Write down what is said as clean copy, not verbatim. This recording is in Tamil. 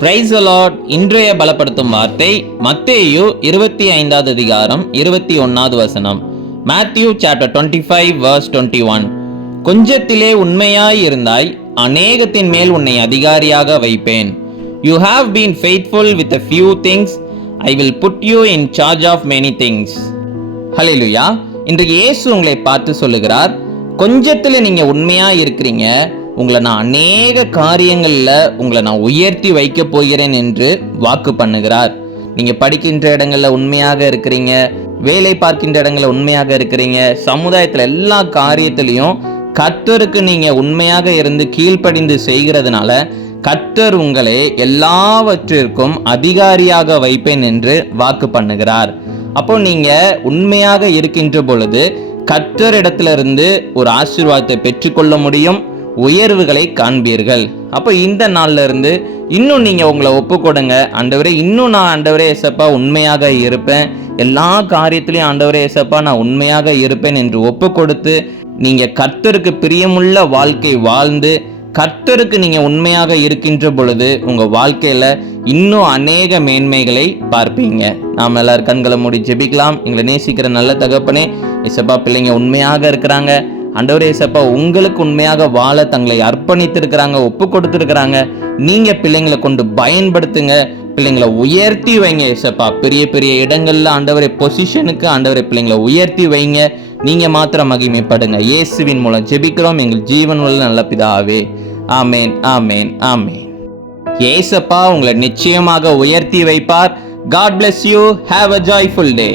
Praise the Lord. இன்றைய பலப்படுத்தும் வார்த்தை மத்தேயு 25வது அதிகாரம் 21வது வசனம். Matthew chapter 25 verse 21. கொஞ்சத்திலே உண்மையாய் இருந்தாய், அநேகத்தின் மேல் உன்னை அதிகாரியாக வைப்பேன். You have been faithful with a few things, I will put you in charge of many things. ஹல்லேலூயா. இன்றைக்கு இயேசு உங்களை பார்த்து சொல்லுகிறார், கொஞ்சத்தில் நீங்க உண்மையா இருக்கிறீங்க, உங்களை நான் அநேக காரியங்கள்ல உங்களை நான் உயர்த்தி வைக்க போகிறேன் என்று வாக்கு பண்ணுகிறார். நீங்க படிக்கின்ற இடங்கள்ல உண்மையாக இருக்கிறீங்க, வேலை பார்க்கின்ற இடங்கள்ல உண்மையாக இருக்கிறீங்க, சமுதாயத்துல எல்லா காரியத்திலையும் கர்த்தருக்கு நீங்க உண்மையாக இருந்து கீழ்ப்படிந்து செய்கிறதுனால கர்த்தர் உங்களை எல்லாவற்றிற்கும் அதிகாரியாக வைப்பேன் என்று வாக்கு பண்ணுகிறார். அப்போ நீங்க உண்மையாக இருக்கின்ற பொழுது கர்த்தரிடத்திலிருந்து ஒரு ஆசீர்வாதத்தை பெற்றுக்கொள்ள முடியும், உயர்வுகளை காண்பீர்கள். அப்போ இந்த நாள்ல இருந்து இன்னும் நீங்க உங்களை ஒப்பு கொடுங்க. ஆண்டவரே, இன்னும் நான் ஆண்டவரே ஏசப்பா உண்மையாக இருப்பேன், எல்லா காரியத்திலையும் ஆண்டவரே ஏசப்பா நான் உண்மையாக இருப்பேன் என்று ஒப்பு கொடுத்து நீங்க கர்த்தருக்கு பிரியமுள்ள வாழ்க்கை வாழ்ந்து கர்த்தருக்கு நீங்க உண்மையாக இருக்கின்ற பொழுது உங்க வாழ்க்கையில இன்னும் அநேக மேன்மைகளை பார்ப்பீங்க. நாம் எல்லாரும் கண்களை மூடி ஜெபிக்கலாம். எங்களை நேசிக்கிற நல்ல தகப்பனே, ஏசப்பா பிள்ளைங்க உண்மையாக இருக்கிறாங்க, ஆண்டவரே ஏசப்பா உங்களுக்கு உண்மையாக வாழ தங்களை அர்ப்பணித்திருக்கிறாங்க, ஒப்பு கொடுத்துருக்கிறாங்க. நீங்க பிள்ளைங்களை கொண்டு பயன்படுத்துங்க, பிள்ளைங்களை உயர்த்தி வைங்க ஏசப்பா. பெரிய பெரிய இடங்கள்ல ஆண்டவரை பொசிஷனுக்கு ஆண்டவரை பிள்ளைங்களை உயர்த்தி வைங்க. நீங்க மாத்திரம் மகிமைப்படுங்க. இயேசுவின் மூலம் ஜெபிக்கிறோம் எங்கள் ஜீவனுள்ள நல்ல பிதாவே. ஆமேன், ஆமேன், ஆமேன். ஏசப்பா உங்களை நிச்சயமாக உயர்த்தி வைப்பார். God bless you. Have a joyful day.